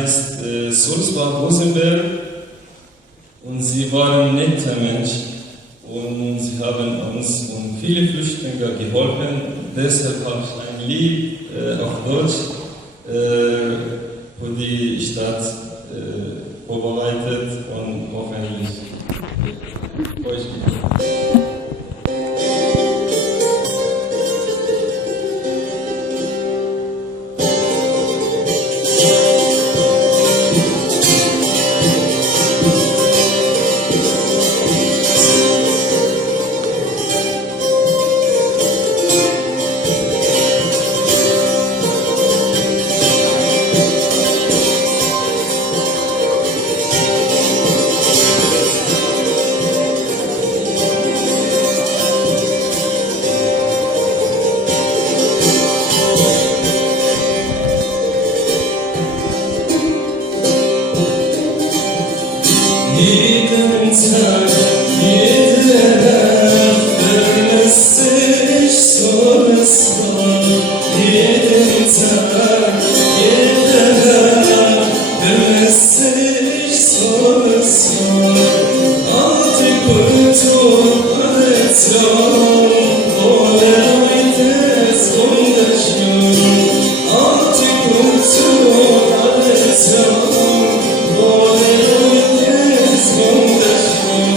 heißt Sulzbach Rosenberg und sie war ein netter Mensch und sie haben uns und viele Flüchtlinge geholfen. Deshalb habe ich ein Lied auf Deutsch für die Stadt vorbereitet und hoffentlich euch gefällt. Jeden Tag, jede Nacht vermisse ich so das Wort. Jeden Tag, jede Nacht vermisse ich so das Wort. Alte Kultur, Tradition, ohne Leute ist wunderschön. Alte Kultur, Tradition, ohne Leute ist wunderschön.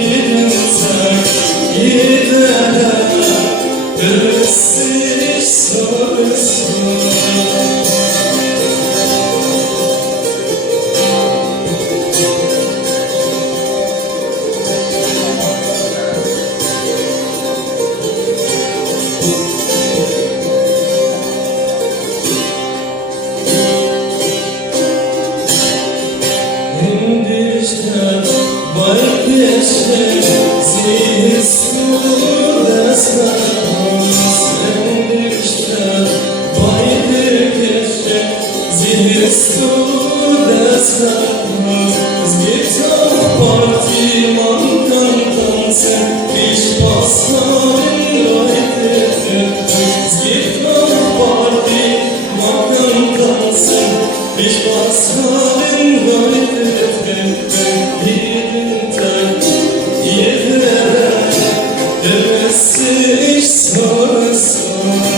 Jeden Tag, jede Nacht vermisse ich so das Wort. In der Stadt, bei der Stadt, siehst du das Haus. In der Stadt, bei der Kirche, siehst du das Haus. Es gibt auch Party, man kann tanzen, viel Spaß haben Leute treffen. Es gibt auch Party, man kann tanzen, viel Spaß haben Leute treffen. Jeden Tag, jede Nacht vermisse ich so das Wort.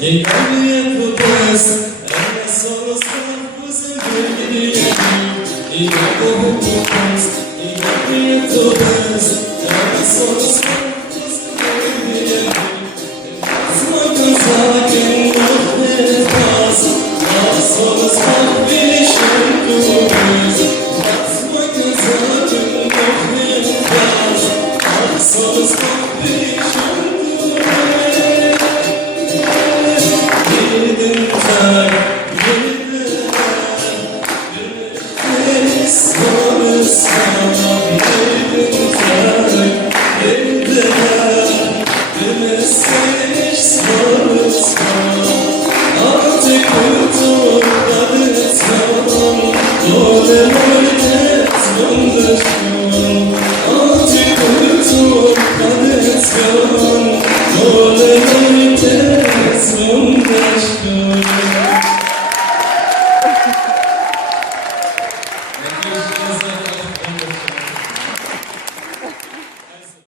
Egal wie du bist, alles soll es sein, wo sind wir dir? Egal wohin du kommst, egal wie du bist, alles soll es sein, wo sind wir dir? Was man kann sagen, noch etwas, was soll es sein, wie schön du bist? Was man kann sagen, noch etwas, was soll es sein, wie schön du bist? Jeden Tag, jede Nacht, ist alles Tag. Jeden Tag, jede Nacht, vermisse ich alles Tag. Alte Kultur, Tradition, ohne Leute ist wunderschön. Alte Kultur, Tradition, ohne Leute ist wunderschön.